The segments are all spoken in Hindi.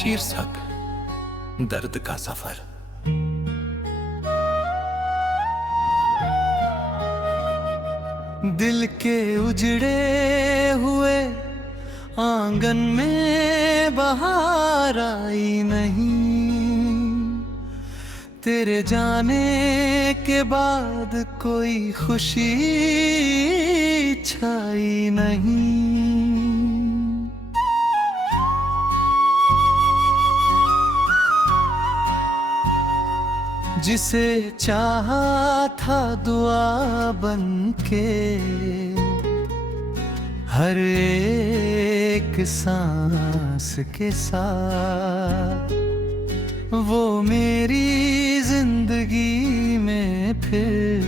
शीर्षक दर्द का सफर। दिल के उजड़े हुए आंगन में बहार आई नहीं, तेरे जाने के बाद कोई खुशी छाई नहीं। जिसे चाहा था दुआ बनके, हर एक सांस के साथ वो मेरी जिंदगी में फिर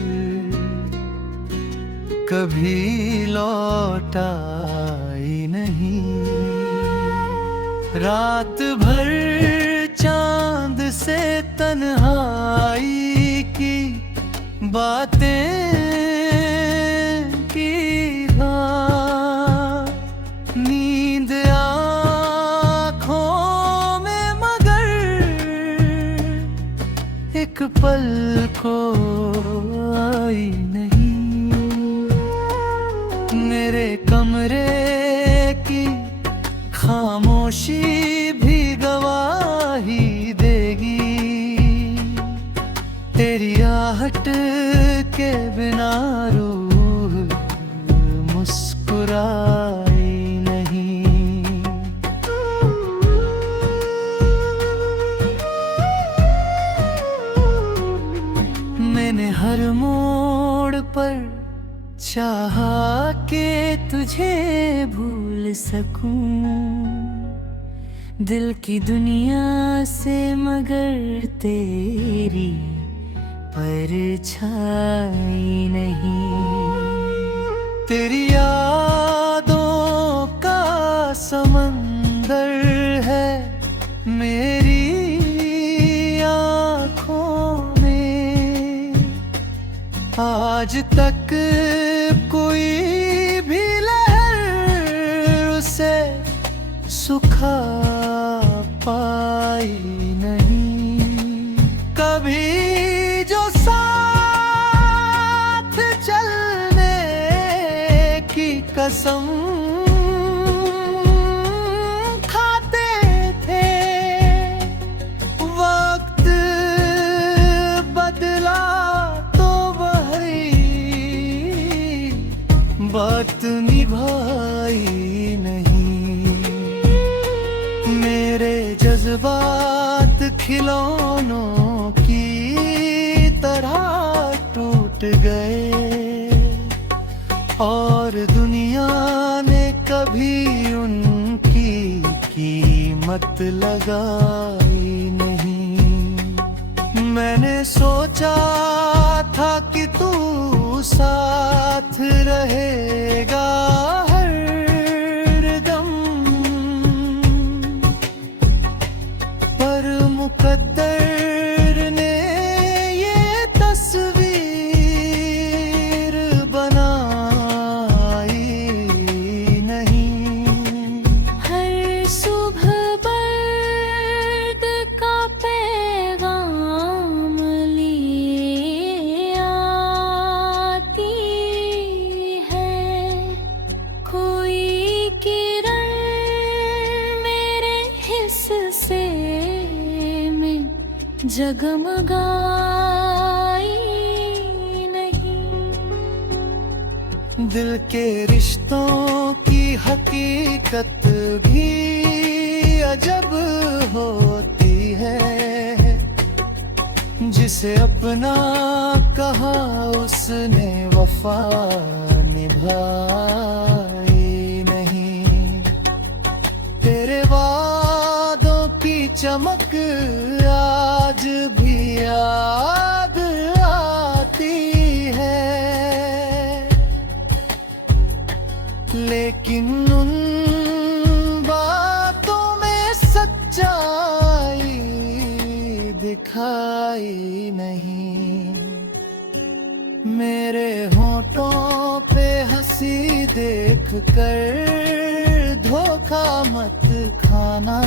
कभी लौट आई नहीं। रात भर चांद से तन्हाई की बातें की, नींद आँखों में मगर एक पल को आई नहीं। मेरे कमरे की खामोशी भी गवाही देगी, तेरी आहट के बिना रूह मुस्कुराई नहीं। मैंने हर मोड़ पर चाहा कि तुझे भूल सकूं, दिल की दुनिया से, मगर तेरी परछाई नहीं। तेरी यादों का समंदर है मेरी आँखों में, आज तक कोई भी लहर उसे सुखा पाई नहीं। कभी जो साथ चलने की कसम खाते थे, वक्त बदला तो वही बात निभाई नहीं। मेरे जज्बात खिलौनों की तरह टूट गए, और दुनिया ने कभी उनकी कीमत लगाई नहीं। मैंने सोचा था कि तू साथ रहेगा मुकद्दर ने ये तस्वीर बनाई नहीं। हर सुबह बर्द का पैगाम लिए आती है, कोई किरण मेरे हिस्से जगमगाई नहीं। दिल के रिश्तों की हकीकत भी अजब होती है, जिसे अपना कहा उसने वफा निभाई नहीं। तेरे वादों की चमक आज भी याद आती है, लेकिन उन बातों में सच्चाई दिखाई नहीं। मेरे होठों पे हंसी देख कर धोखा धोखा मत खाना,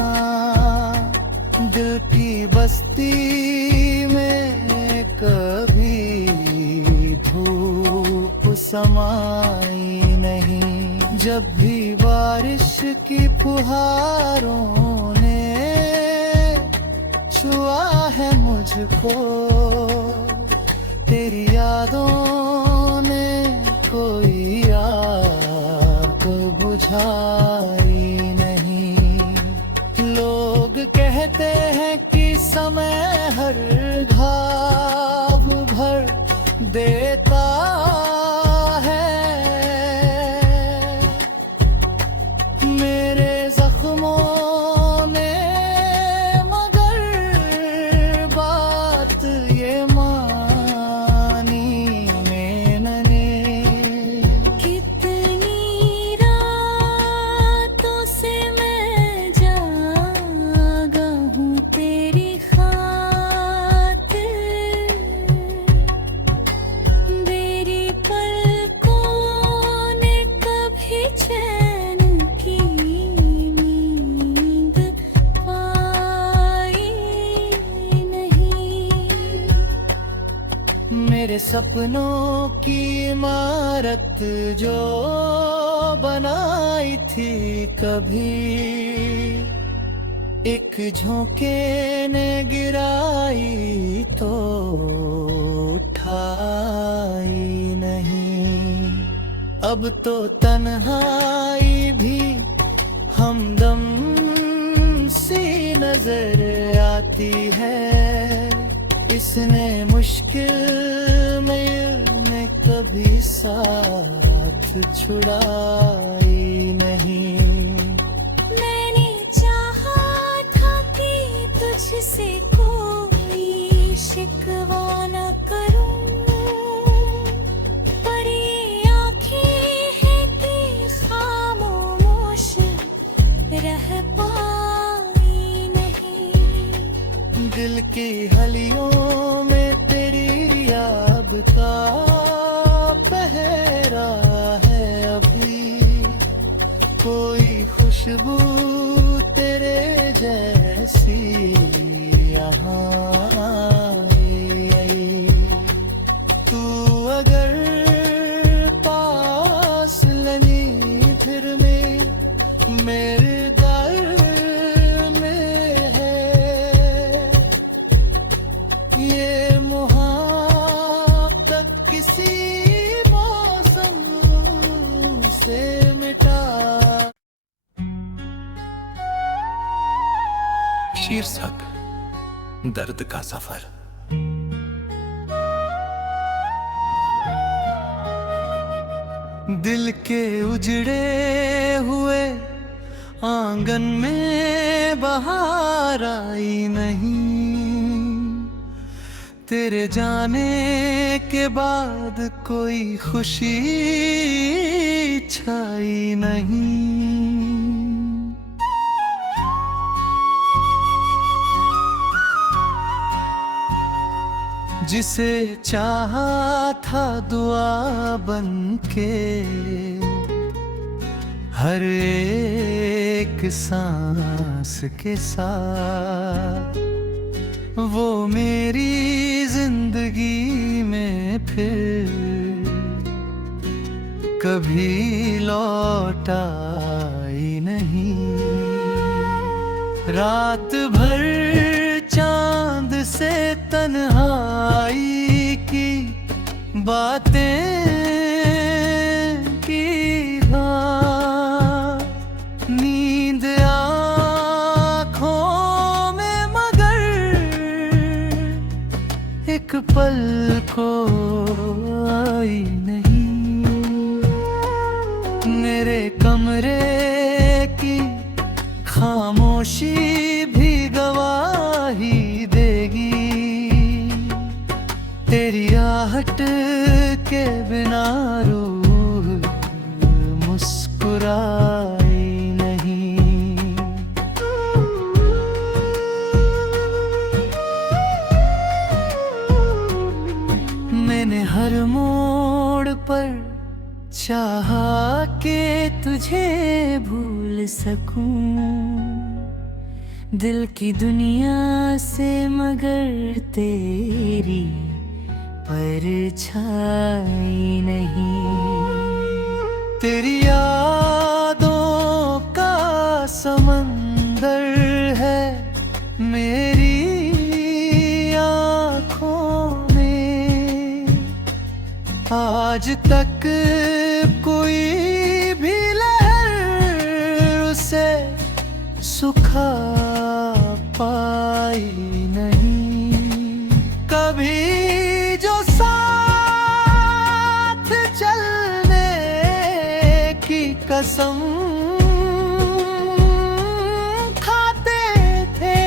दिल की बस्ती में कभी धूप समाई नहीं। जब भी बारिश की फुहारों ने छुआ है मुझको, तेरी यादों ने कोई आग बुझाई नहीं। लोग कहते हैं कि समय हर घाव भर देता है, मेरे जख्मों ने मगर बात ये मानी मैंने। कितनी रातों से मैं जागा हूँ तेरी खातिर, मेरी पलकों ने कभी चैन की नींद पाई नहीं। मेरे सपनों की इमारत जो बनाई थी कभी, एक झोंके ने गिराई तो उठाई नहीं। अब तो तन्हाई भी हमदम सी नजर आती है, इसने मुश्किल में कभी साथ छुड़ाई नहीं। मैंने चाहा था कि तुझसे कोई शिकवा न करूं, पर ये आँखें हैं कि खामोश रह पाई नहीं। दिल की हलियों में तेरी याद का पहरा है अभी, कोई खुशबू तेरे जैसी यहाँ आई। तू अगर पास लगी फिर मेरे दर में है, ये मोहब्बत किसी मौसम से मिटा। शीर्षक दर्द का सफर। दिल के उजड़े हुए आंगन में बहार आई नहीं, तेरे जाने के बाद कोई खुशी छाई नहीं। जिसे चाहा था दुआ बनके, हर एक सांस के साथ वो मेरी जिंदगी में फिर कभी लौट आई नहीं। रात भर चांद से तन्हाई की बातें की, नींद आँखों में मगर एक पल को आई नहीं। मेरे कमरे की खामोशी भी गवाही देगी, तेरी आहट के बिना रूह मुस्कुराई नहीं। मैंने हर मोड़ पर चाहा के तुझे भूल सकूं दिल की दुनिया से, मगर तेरी परछाई नहीं। तेरी यादों का समंदर है मेरी आँखों में, आज तक कोई भी लहर उसे सुखा पाई नहीं। कभी जो साथ चलने की कसम खाते थे,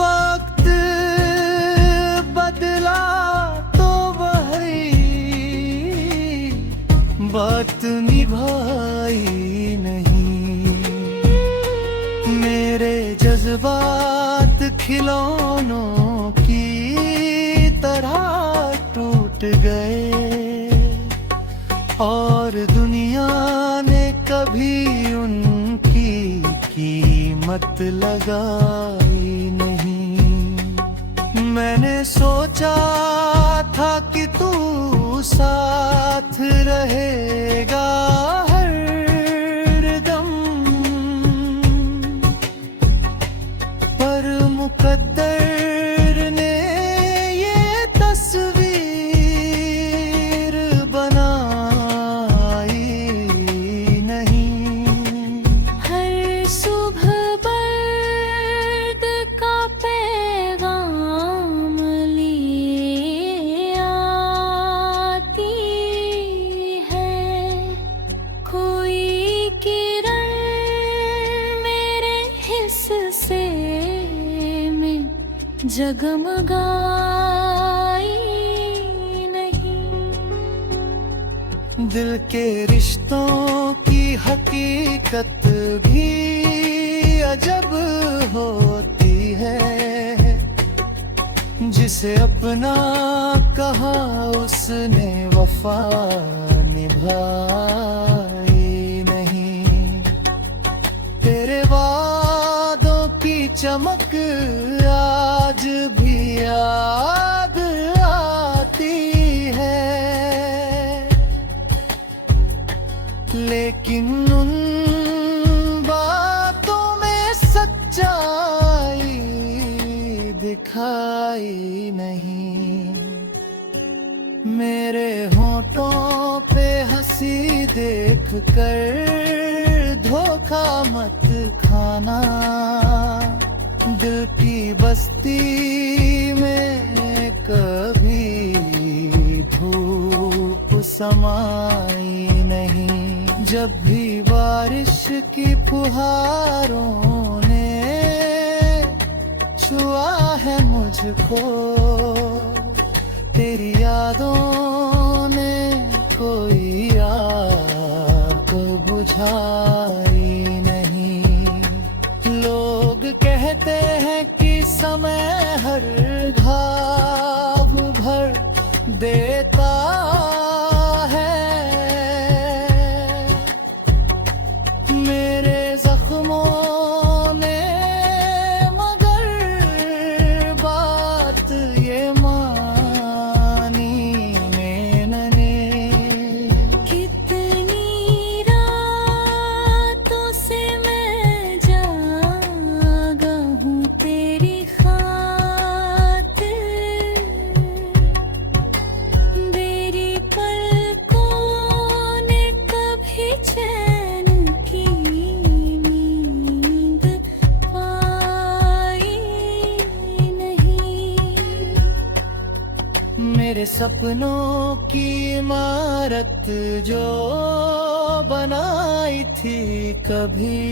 वक्त बदला तो वही बात निभाई नहीं। मेरे जज्बात खिलौनों की तरह टूट गए, और दुनिया ने कभी उनकी कीमत लगाई नहीं। मैंने सोचा था कि तू साथ रहेगा हरदम, पर मुकद्दर ने ये तस्वीर बनाई नहीं। हर सुबह बर्द का पैगाम लिए आती है, कोई किरण मेरे हिस्से में जगमगाई नहीं। दिल के रिश्तों की हकीकत भी अजब होती है, जिसे अपना कहा उसने वफा निभाई नहीं। तेरे वादों की चमक आज भी याद आती है, लेकिन उन बातों में सच्चाई दिखाई नहीं। मेरे होठों पे हंसी देख कर धोखा मत खाना, दिल की बस्ती में कभी धूप समाई नहीं। जब भी बारिश की फुहारों ने छुआ है मुझको, तेरी यादों ने कोई आग बुझाई नहीं। लोग कहते हैं कि समय हर घाव भर देता है, मेरे जख्मों ने मगर बात ये मानी मैंने। कितनी रातों से मैं जागा हूँ तेरी खातिर, मेरी पलकों ने कभी चैन की नींद पाई नहीं। मेरे सपनों की इमारत जो बनाई थी कभी,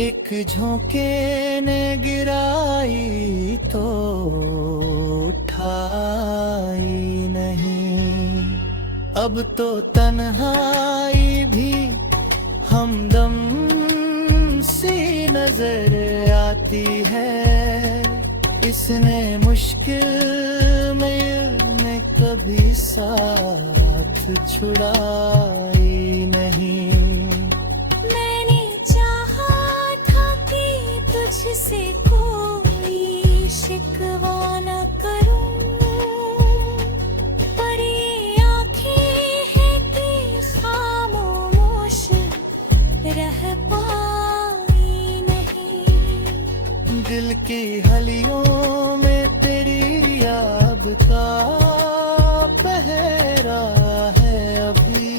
एक झोंके ने गिराई तो उठाई नहीं। अब तो तन्हाई भी हमदम सी नजर आती है, इसने मुश्किल में कभी साथ छुड़ाई नहीं। मैंने चाहा था कि तुझसे कोई शिकवा न करूं, पर ये आँखें हैं कि खामोश रह पाई नहीं। दिल की हलियों में तेरी याद का पहरा है अभी,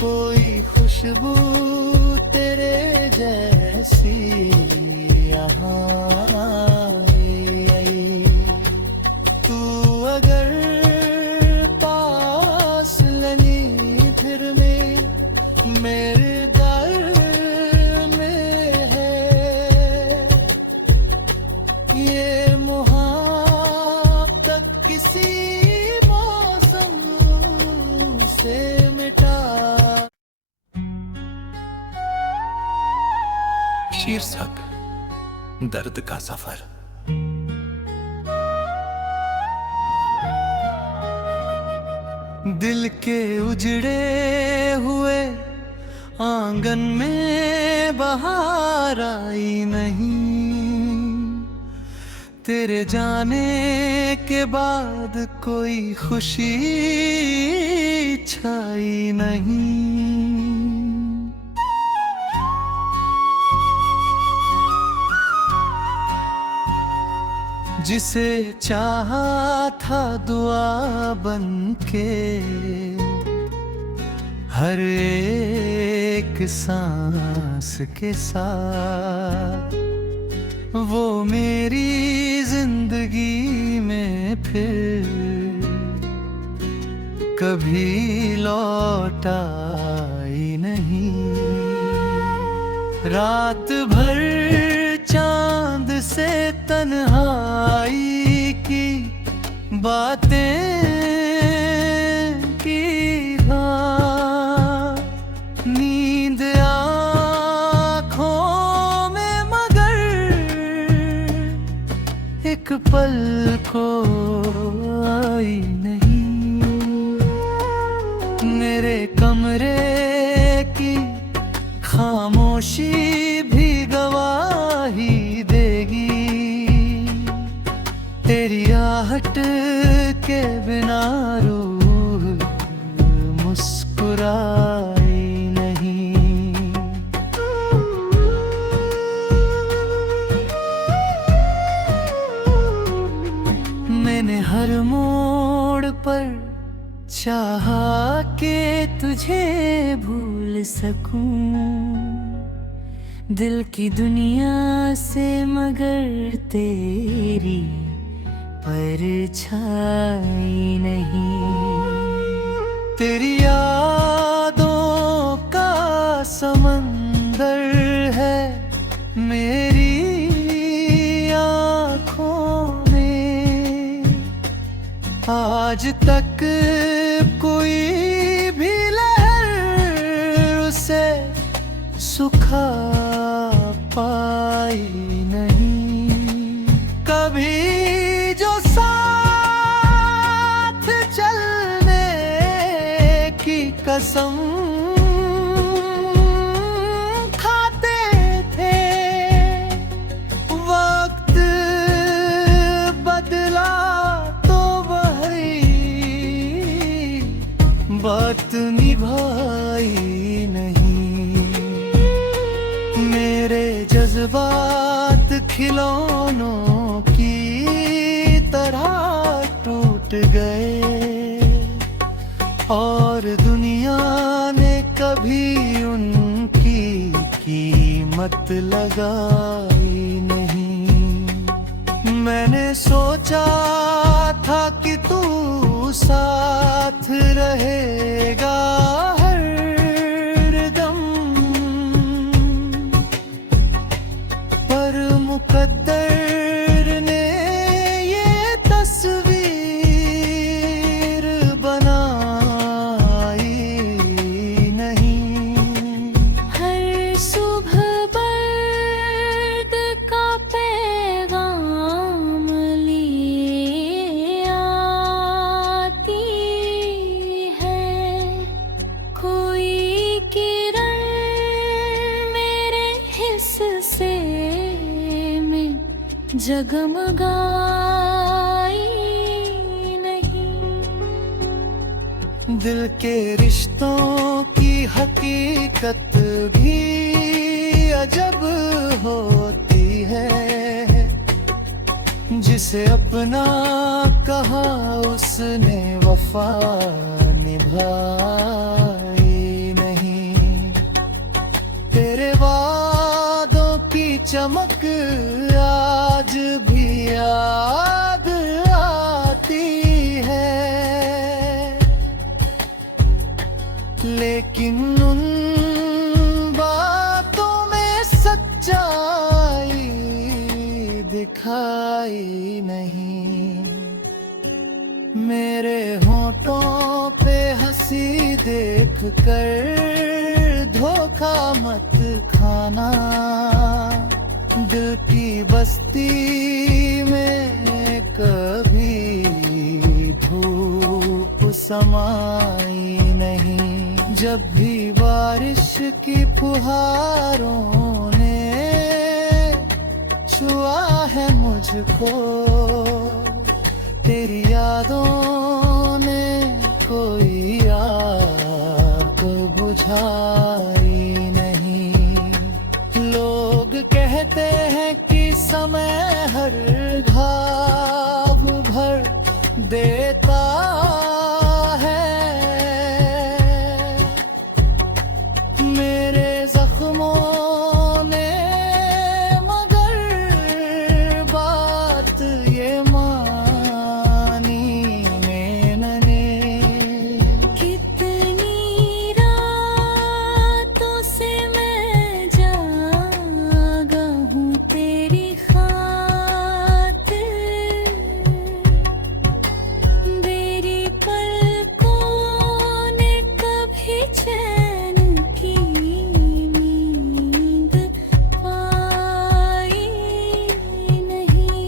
कोई खुशबू तेरे जैसी यहाँ आई। तू अगर पास लगी फिर में मेरे दर में है, ये मुहाब्बत किसी मौसम से मिटा। शीर्षक दर्द का सफर। दिल के उजड़े हुए आंगन में बहार आई नहीं, तेरे जाने के बाद कोई खुशी छाई नहीं। जिसे चाहा था दुआ बनके हर एक सांस के साथ, वो मेरी जिंदगी में फिर कभी लौट आई नहीं। रात भर चांद से तन्हाई की बातें की, नींद आँखों में मगर एक पल को आई नहीं। मेरे कमरे की खामोशी भी गवाही देगी, तेरी आहट के बिना रूह मुस्कुराई नहीं। मैंने हर मोड़ पर चाहा कि तुझे भूल सकूं, दिल की दुनिया से मगर तेरी परछाई नहीं। तेरी यादों का समंदर है मेरी आँखों में, आज तक कोई भी लहर उसे सुखा पाई नहीं। कभी जो साथ चलने की कसम खाते थे, वक्त बदला तो वही बात निभाई नहीं। मेरे जज्बात खिलौनों की तरह टूट गए और दुनिया ने कभी उनकी कीमत लगाई नहीं। मैंने सोचा था कि तू साथ रहेगा हरदम, पर मुकद्दर ने ये तस्वीर बनाई नहीं। हर सुबह बर्द का पैगाम लिए आती है, जगमगाई नहीं। दिल के रिश्तों की हकीकत भी अजब होती है, जिसे अपना कहा उसने वफा निभाई नहीं। तेरे वादों की चमक आज भी याद आती है, लेकिन उन बातों में सच्चाई दिखाई नहीं। मेरे होठों पे हंसी देख कर धोखा मत खाना, दिल की बस्ती में कभी धूप समाई नहीं। जब भी बारिश की फुहारों ने छुआ है मुझको, तेरी यादों ने कोई आग बुझाई नहीं। लोग कहते हैं कि समय हर घाव भर देता है, मेरे जख्मों ने मगर बात ये मानी मैंने। कितनी रातों से मैं जागा हूँ तेरी खातिर, मेरी पलकों ने कभी चैन की नींद पाई नहीं।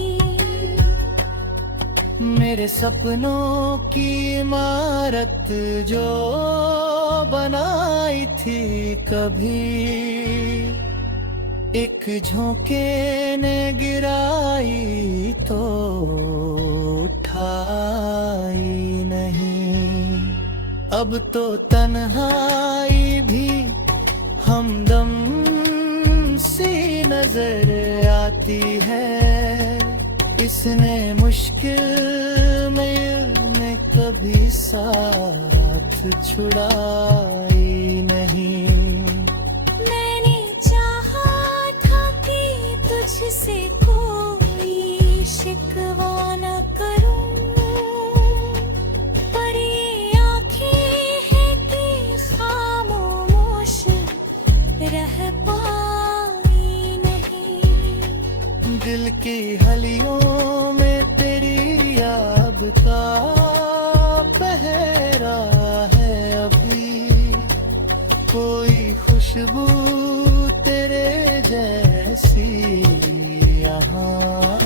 मेरे सपनों की इमारत जो बनाई थी कभी, एक झोंके ने गिराई तो उठाई नहीं। अब तो तन्हाई भी हमदम सी नजर आती है, इसने मुश्किल में कभी साथ छुड़ाई नहीं। मैंने चाहा था कि तुझसे कोई शिकवा न करूं, पर ये आँखें हैं कि खामोश रह पाई नहीं। दिल की हलियों में तेरी याद का पहरा है अभी, कोई खुशबू तेरे जैसी यहाँ